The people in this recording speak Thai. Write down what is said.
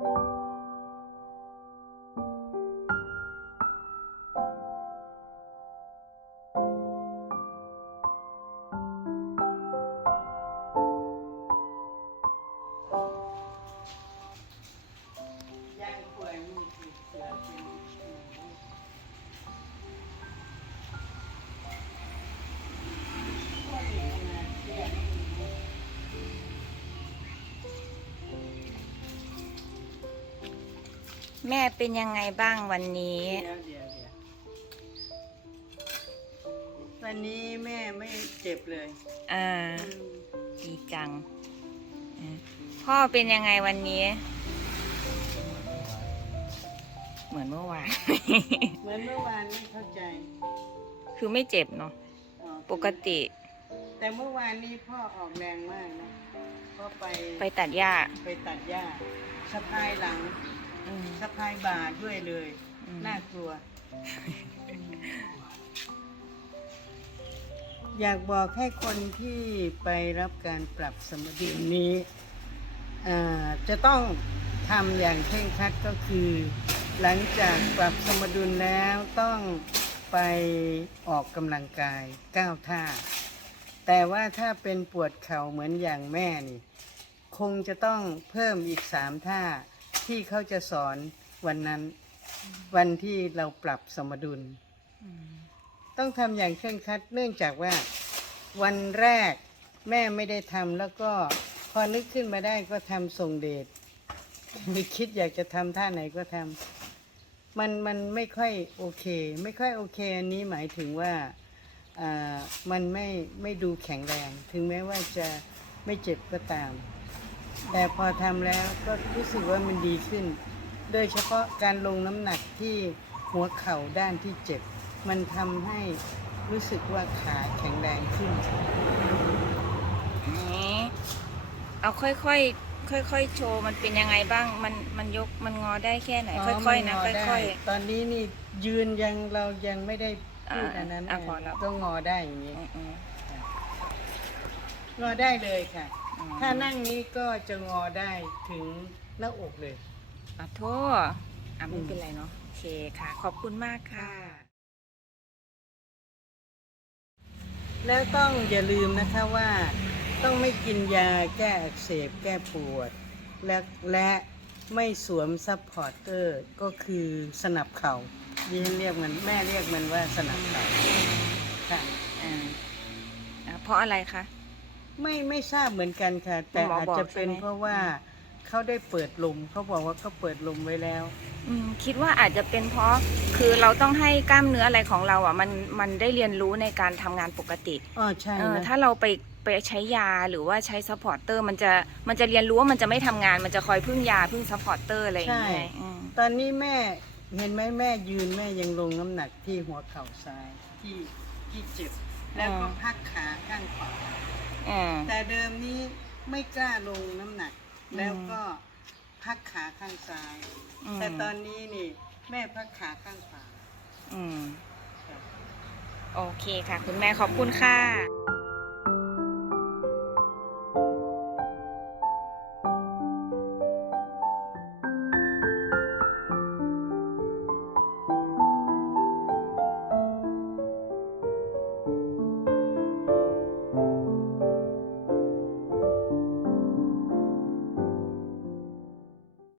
ยั แม่เป็นยังไงบ้างวันนี้ เดี๋ยวเดี๋ยวเดี๋ยววันนี้แม่ไม่เจ็บเลยอ่าอืมดีจังเออพ่อเป็นยังไงวันนี้ เหมือนเมื่อวาน เหมือนเมื่อวานไม่เข้าใจคือไม่เจ็บเนาะ อ๋อปกติ แต่เมื่อวานนี้พ่อออกแรงมากนะพ่อไปไปตัดหญ้า ไปตัดหญ้าสะพายหลังอืม สะพายบ่าด้วยเลยอืมน่ากลัว อยากบอกให้คนที่ไปรับการปรับสมดุลนี้อ่าจะต้องทำอย่างเคร่งครัดก็คือ หลังจากปรับสมดุลแล้วต้องไปออกกำลังกายก้าวท่า แต่ว่าถ้าเป็นปวดเข่าเหมือนอย่างแม่นี่ คงจะต้องเพิ่มอีกสามท่า ที่เขาจะสอนวันนั้น วันที่เราปรับสมดุล ต้องทำอย่างเคร่งครัด เนื่องจากว่าวันแรกแม่ไม่ได้ทำแล้วก็พอนึกขึ้นมาได้ก็ทำส่งเดชม่คิดอยากจะทำท่าไหนก็ทำมันมันไม่ค่อยโอเค ไม่ค่อยโอเคอันนี้หมายถึงว่าอ่ามันไม่ไม่ดูแข็งแรง ถึงแม้ว่าจะไม่เจ็บก็ตาม แต่พอทำแล้วก็รู้สึกว่ามันดีขึ้น โดยเฉพาะการลงน้ำหนักที่หัวเข่าด้านที่เจ็บ มันทำให้รู้สึกว่าขาแข็งแรงขึ้นนี่เอาค่อยๆ ค่อยๆ โชว์มันเป็นยังไงบ้าง มันมันยกมันงอได้แค่ไหน ค่อยๆ นะมังค่อยได้ตอนนี้นี่ยืนยังเรายังไม่ได้พูดอ่าอันนั้นอะพอแล้วก็งอได้อย่างๆนี้อืมงอได้เลยค่ะๆอืม ถ้านั่งนี้ก็จะงอได้ถึงหน้าอกเลยอะโทษอะไม่เป็นไรเนาะโอเคค่ะ ขอบคุณมากค่ะ แล้วต้องอย่าลืมนะคะว่าต้องไม่กินยาแก้อักเสบแก้ปวด และและไม่สวมซัพพอร์เตอร์ก็คือสนับเข่าดิฉันเรียกมันแม่เรียกมันว่าสนับเข่าค่ะอ่าอะเพราะอะไรคะ ไม่ไม่ทราบเหมือนกันค่ะ แต่คุณหมออาจบอกจะเป็นใช่ไหม เพราะว่าเขาได้เปิดลมเขาบอกว่าเขาเปิดลมไว้แล้ว อืมคิดว่าอาจจะเป็นเพราะคือเราต้องให้กล้ามเนื้ออะไรของเราอะมันมันได้เรียนรู้ในการทำงานปกติอ๋อใช่เออนะถ้าเราไปไปใช้ยาหรือว่าใช้ซัพพอร์เตอร์มันจะมันจะเรียนรู้ว่ามันจะไม่ทำงานมันจะคอยพึ่งยาพึ่งซัพพอร์เตอร์อะไรอย่างเงี้ยอืมตอนนี้แม่เห็นไหมแม่ยืนแม่ยังลงน้ำหนักที่หัวเข่าซ้ายที่ที่เจ็บแล้วก็พักขาข้างขวา อ่า แต่เดิมนี้ไม่กล้าลงน้ำหนัก อืม แล้วก็พักขาข้างซ้าย มแต่ตอนนี้นี่ แม่พักขาข้างขวา อืม โอเคค่ะ คุณแม่ขอบคุณค่ะ